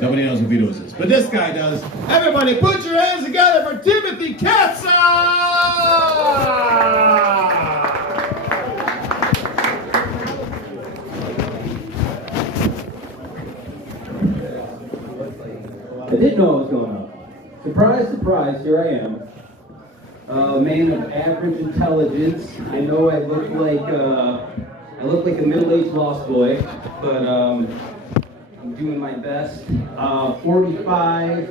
Nobody knows who Beatles is, but this guy does. Everybody put your hands together for Timothy Katza! I didn't know I was going up. Surprise, surprise, here I am. A man of average intelligence. I know I look like a middle-aged lost boy, but I'm doing my best. 45,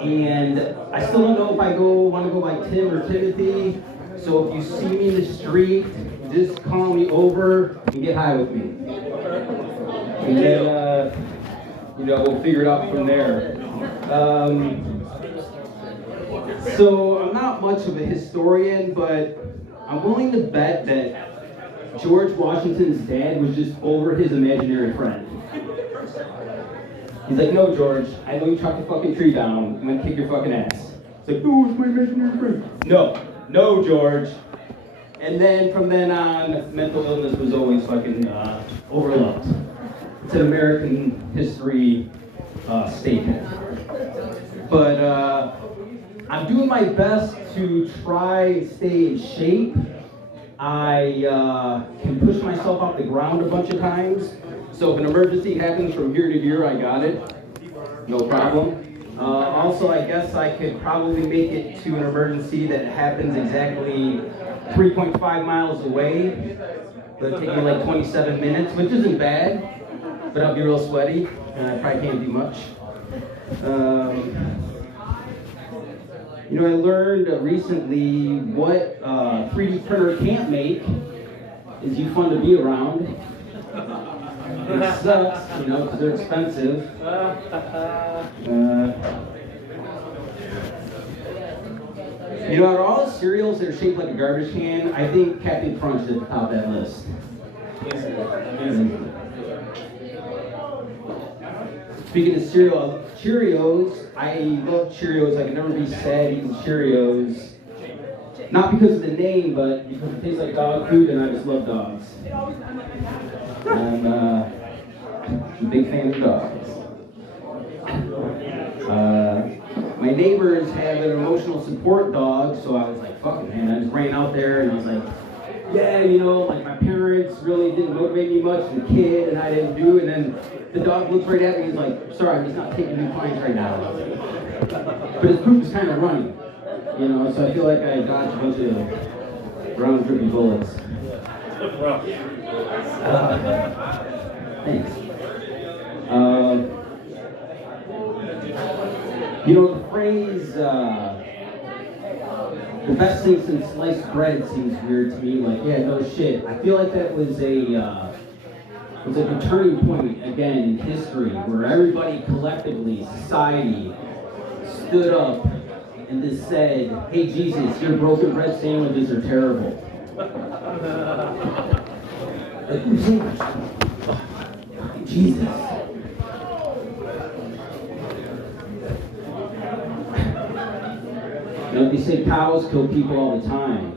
and I still don't know if I want to go by Tim or Timothy. So if you see me in the street, just call me over and get high with me. And then, we'll figure it out from there. So I'm not much of a historian, but I'm willing to bet that George Washington's dad was just over his imaginary friend. He's like, no, George, I know you chopped the fucking tree down. I'm gonna kick your fucking ass. It's like, no, it's my imaginary friend. No, George. And then from then on, mental illness was always fucking overlooked. It's an American history statement. But I'm doing my best to try and stay in shape. I can push myself off the ground a bunch of times. So if an emergency happens from here to here, I got it. No problem. Also, I guess I could probably make it to an emergency that happens exactly 3.5 miles away. It'll take me like 27 minutes, which isn't bad, but I'll be real sweaty, and I probably can't do much. I learned recently what 3D printer can't make is you fun to be around. It sucks, because they're expensive. Out of all the cereals that are shaped like a garbage can, I think Captain Crunch is at the top of that list. Speaking of cereal, Cheerios, I love Cheerios. I can never be sad eating Cheerios. Not because of the name, but because it tastes like dog food and I just love dogs. I'm a big fan of dogs. My neighbors have an emotional support dog, so I was like, fuck it, man. I just ran out there and I was like, yeah, like my parents really didn't motivate me much as a kid, and I didn't do. And then the dog looks right at me. He's like, "Sorry, I'm just not taking new clients right now." But his poop is kind of running, So I feel like I dodged a bunch of round drippy bullets. Thanks. The phrase. The best thing since sliced bread seems weird to me. Like, yeah, no shit. I feel like that was a turning point again in history where everybody collectively, society, stood up and just said, "Hey Jesus, your broken bread sandwiches are terrible." Like, who's saying that? Jesus. They say cows kill people all the time,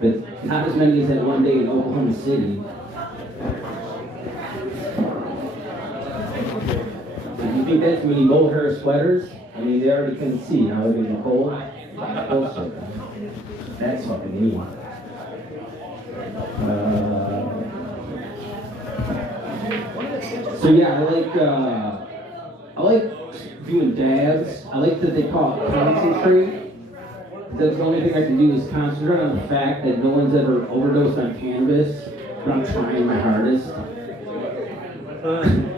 but not as many as that one day in Oklahoma City. Do you think that's when you mold hair sweaters? I mean, they already couldn't see. Now they're getting cold. Bullshit. That's fucking mean. So yeah, I like doing dabs. I like that they call it concentrate. That's the only thing I can do is concentrate on the fact that no one's ever overdosed on cannabis, but I'm trying my hardest.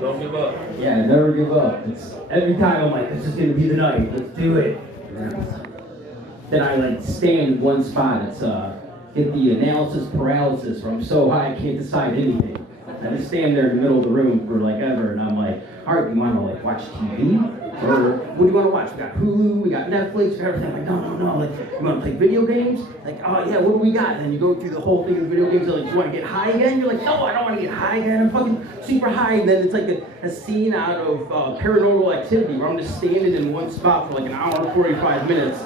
Don't give up. Yeah, never give up. It's every time I'm like, this is gonna be the night. Let's do it. Then I stand in one spot. It's get the analysis paralysis, where I'm so high I can't decide anything. I just stand there in the middle of the room for ever, and I'm like, all right, you want to watch TV? Or what do you want to watch? We got Hulu, we got Netflix, we got everything. I'm like, no. You want to play video games? Oh yeah, what do we got? And then you go through the whole thing of the video games. They're like, you want to get high again? You're like, no, I don't want to get high again. I'm fucking super high. And then it's like a scene out of Paranormal Activity where I'm just standing in one spot for an hour and 45 minutes.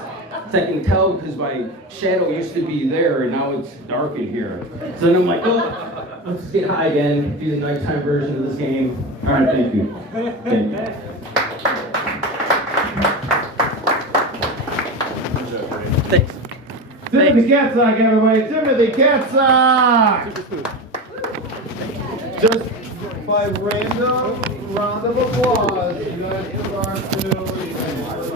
So I can tell because my shadow used to be there and now it's dark in here. So then I'm like, oh. Let's just get high again. Do the nighttime version of this game. All right, thank you. Thank you. Thanks. Timothy Katzak, everybody. Timothy Katzak. Just by random round of applause, you guys are to.